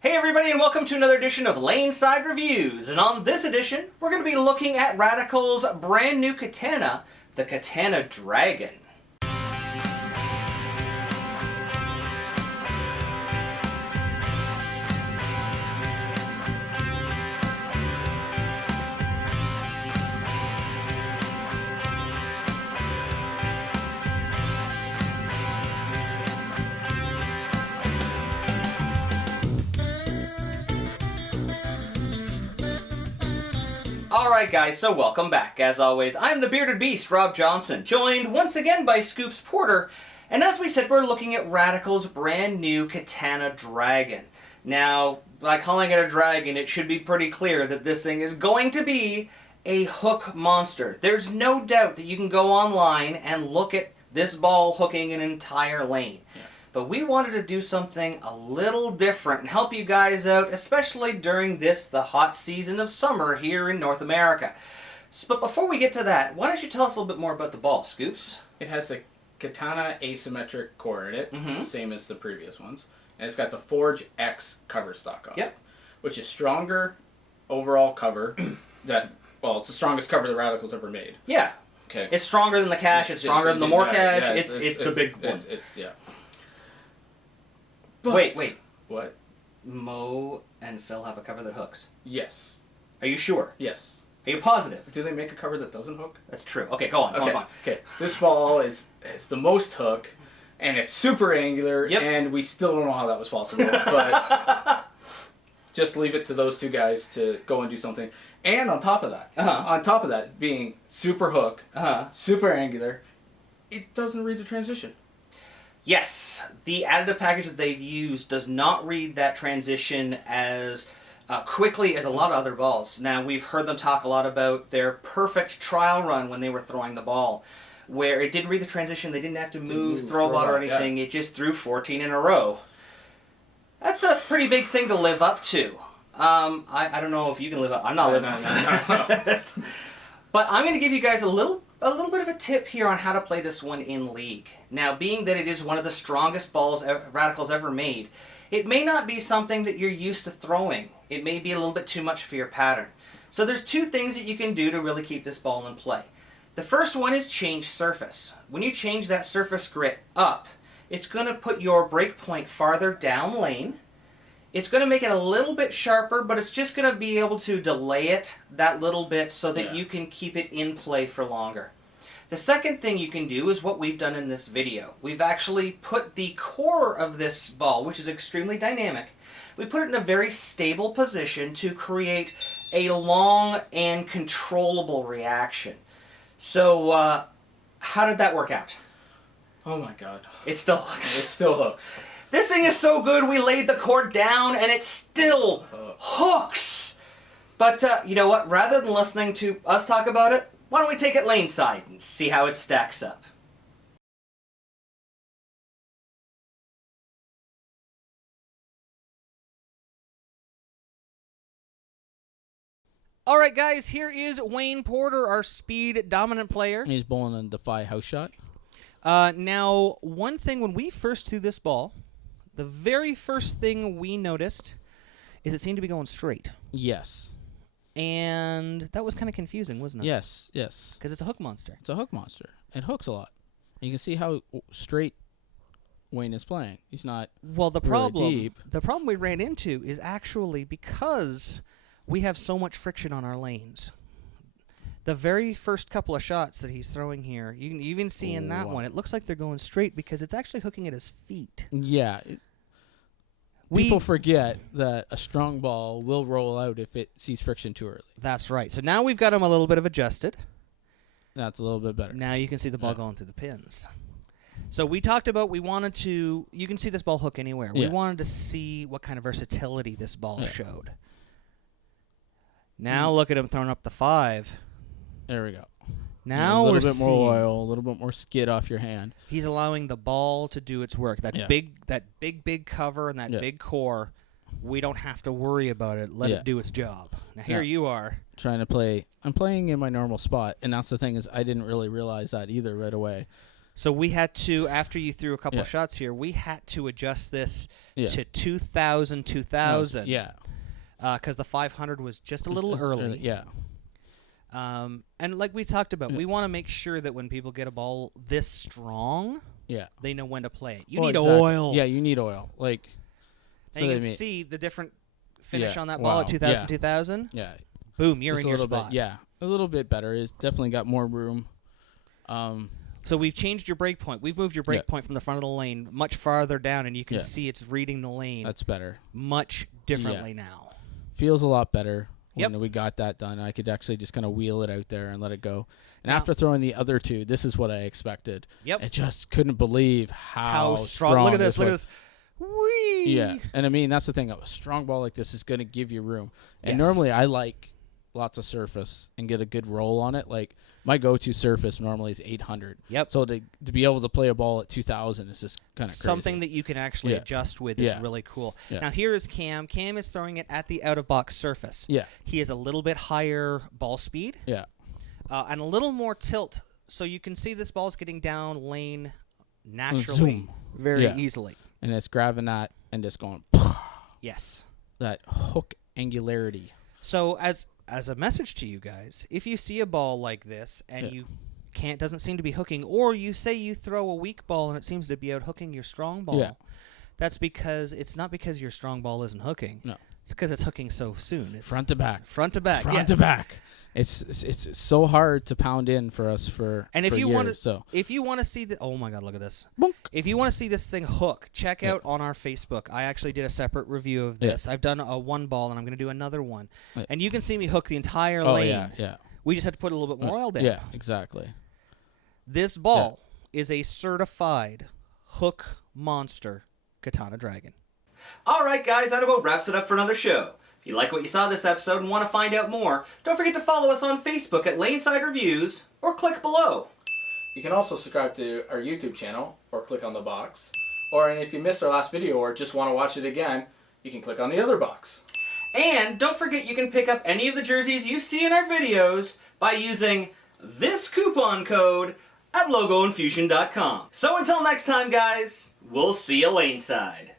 Hey everybody, and welcome to another edition of Laneside Reviews. And on this edition, we're going to be looking at Radical's brand new katana, the Katana Dragon. Alright guys, so welcome back. As always, I'm the Bearded Beast, Rob Johnson, joined once again by Scoops Porter, and as we said, we're looking at Radical's brand new Katana Dragon. Now, by calling it a dragon, it should be pretty clear that this thing is going to be a hook monster. There's no doubt that you can go online and look at this ball hooking an entire lane. Yeah. But we wanted to do something a little different and help you guys out, especially during the hot season of summer here in North America. But before we get to that, why don't you tell us a little bit more about the ball, Scoops? It has a Katana asymmetric core in it, same as the previous ones. And it's got the Forge X cover stock on it, which is stronger overall cover that, well, it's the strongest cover the Radical's ever made. Yeah. Okay. It's stronger than the Cash, it's stronger than the More Cash, it's the big one. Yeah. But, wait. What? Mo and Phil have a cover that hooks. Yes. Are you sure? Yes. Are you positive? Do they make a cover that doesn't hook? That's true. Okay, go on. Okay. This ball is the most hook, and it's super angular, and we still don't know how that was possible. But just leave it to those two guys to go and do something. And on top of that, being super hook, super angular, it doesn't read the transition. Yes, the additive package that they've used does not read that transition as quickly as a lot of other balls. Now, we've heard them talk a lot about their perfect trial run when they were throwing the ball, where it didn't read the transition, they didn't have to move, throw ball or anything, it just threw 14 in a row. That's a pretty big thing to live up to. I don't know if you can live up, I'm not living up to that. But I'm going to give you guys a little bit of a tip here on how to play this one in League. Now, being that it is one of the strongest balls Radical's ever made, it may not be something that you're used to throwing. It may be a little bit too much for your pattern. So there's two things that you can do to really keep this ball in play. The first one is change surface. When you change that surface grit up, it's going to put your break point farther down lane. It's going to make it a little bit sharper, but it's just going to be able to delay it that little bit so that you can keep it in play for longer. The second thing you can do is what we've done in this video. We've actually put the core of this ball, which is extremely dynamic, we put it in a very stable position to create a long and controllable reaction. So, how did that work out? Oh my god. It still hooks. It still hooks. This thing is so good, we laid the cord down and it still hooks. But you know what? Rather than listening to us talk about it, why don't we take it laneside and see how it stacks up? Alright guys, here is Wayne Porter, our speed dominant player. He's bowling a DEFY House shot. Now, one thing when we first threw this ball, the very first thing we noticed is it seemed to be going straight. Yes. And that was kind of confusing, wasn't it? Yes, yes. Because it's a hook monster. It's a hook monster. It hooks a lot. And you can see how straight Wayne is playing. He's not the really deep. The problem we ran into is actually because we have so much friction on our lanes. The very first couple of shots that he's throwing here, you can even see in that one, it looks like they're going straight because it's actually hooking at his feet. Yeah. People forget that a strong ball will roll out if it sees friction too early. That's right. So now we've got him a little bit of adjusted. That's a little bit better. Now you can see the ball going through the pins. So we talked about you can see this ball hook anywhere. We wanted to see what kind of versatility this ball showed. Now look at him throwing up the 5. There we go. Now a little bit more oil, a little bit more skid off your hand. He's allowing the ball to do its work. That big cover and that big core, we don't have to worry about it. Let it do its job. Now here you are trying to play. I'm playing in my normal spot, and that's the thing is I didn't really realize that either right away. So we had to, after you threw a couple of shots here, we had to adjust this to 2000, 2000. Yeah. Because the 500 was just a little early. Yeah. And like we talked about, we want to make sure that when people get a ball this strong, they know when to play it. You need oil. Yeah, you need oil. Like, and you can see the different finish on that ball at 2000, 2000. Yeah. Boom, you're in your spot. A little bit better. It's definitely got more room. So we've changed your break point. We've moved your break point from the front of the lane much farther down, and you can see it's reading the lane. That's better. Much differently now. Feels a lot better when we got that done. I could actually just kind of wheel it out there and let it go. And after throwing the other two, this is what I expected. Yep. I just couldn't believe how strong. Look at this. Look at this. Whee! Yeah. And I mean, that's the thing. A strong ball like this is going to give you room. And normally I like lots of surface and get a good roll on it. Like, my go-to surface normally is 800. Yep. So to be able to play a ball at 2000 is just kind of crazy. Something that you can actually adjust with is really cool. Now here is Cam. Cam is throwing it at the out-of-box surface. Yeah. He has a little bit higher ball speed. Yeah. And a little more tilt, so you can see this ball's getting down lane naturally, Zoom. very easily. And it's grabbing that and just going. Yes. That hook angularity. So as a message to you guys, if you see a ball like this and you doesn't seem to be hooking, or you say you throw a weak ball and it seems to be out hooking your strong ball, that's because it's not because your strong ball isn't hooking. No. It's because it's hooking so soon. It's front to back. Front to back. Front to back. It's so hard to pound in for us for and if for you years, want to so. if you want to see the oh my god, look at this. Bonk. If you want to see this thing hook, check out on our Facebook. I actually did a separate review of this. I've done a one ball and I'm going to do another one. And you can see me hook the entire lane. Yeah. We just had to put a little bit more oil down. Yeah, exactly. This ball is a certified hook monster Katana Dragon. All right, guys, that about wraps it up for another show. If you like what you saw this episode and want to find out more, don't forget to follow us on Facebook at Laneside Reviews or click below. You can also subscribe to our YouTube channel or click on the box. Or if you missed our last video or just want to watch it again, you can click on the other box. And don't forget you can pick up any of the jerseys you see in our videos by using this coupon code at logoinfusion.com. So until next time, guys, we'll see you laneside.